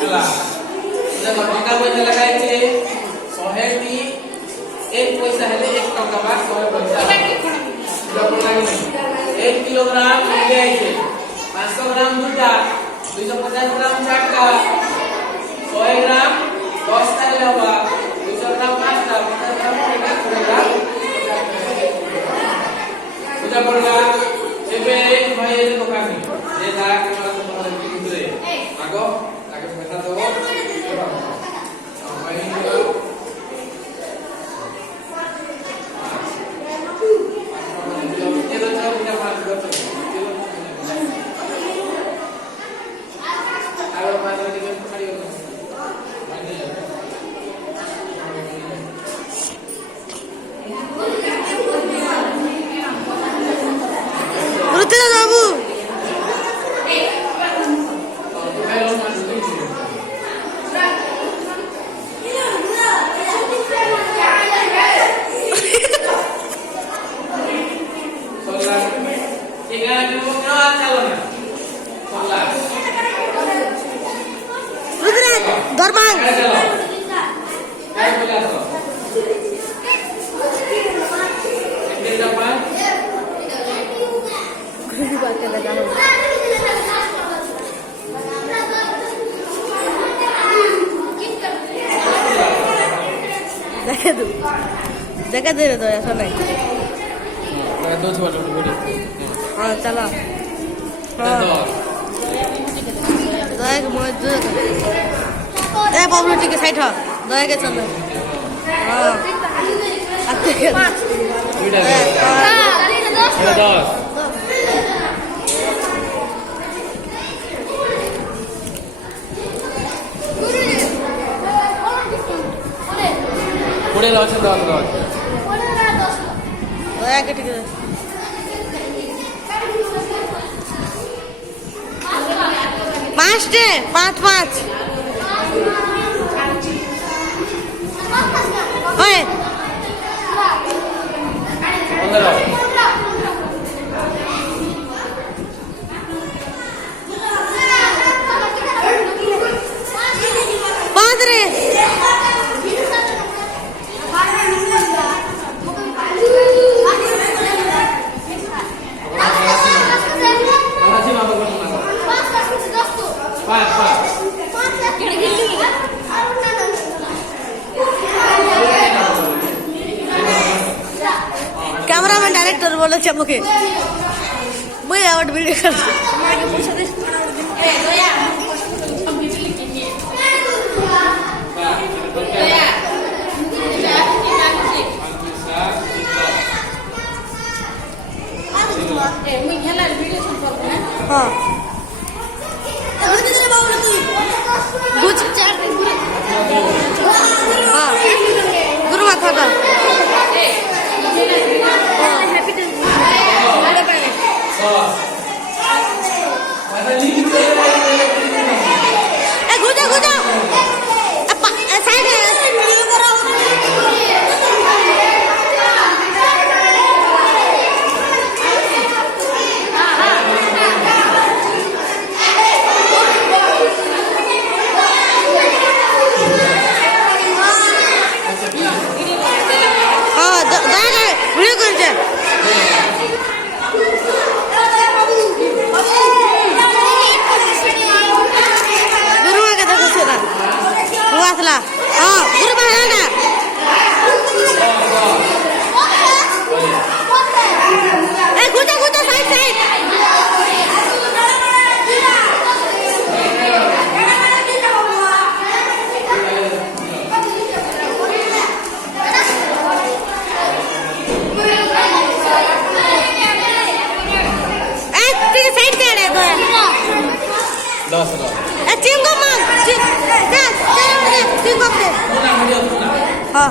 ହେଲା ଦେଖ ଟଙ୍କା ପଇସା ଲେଖାଇছে 100 ଟି 1 ପଇସା ହେଲେ 1 ଟଙ୍କା ବା 100 ପଇସା 1 किलोग्राम ले आइए 500 ग्राम भुट्टा 250 ग्राम चाटा 100 ग्राम 10 टा लेवा 200 ग्राम 5 टा 50 ग्राम पड़ेगा पूजा पड़ेगा एबे भाई ये दुकान ये दा के तुम्हारे बिंदुरे आगो आगे पैसा दो भाई Dormang. जगह दे दो ऐसा नहीं दो छोटा बड़ी हाँ चलो हाँ दया के मौजूद ए बबलू टी के साइड हो दया के चलो हाँ आते के पुढे लावचं दया के ठीक है 5 टे 5 ओए padre कैमरामैन डायरेक्टर बोलो चमके मैं आवट वीडियो कर हाँ हाँ गुरु माथा का गुजा गुजा साइड वीडियो कर गुरु के देखो सेरा हुआसला हाँ गुरु बाहर ना ए गुजा गुजा साइड साइड चिंगम चिंगम हाँ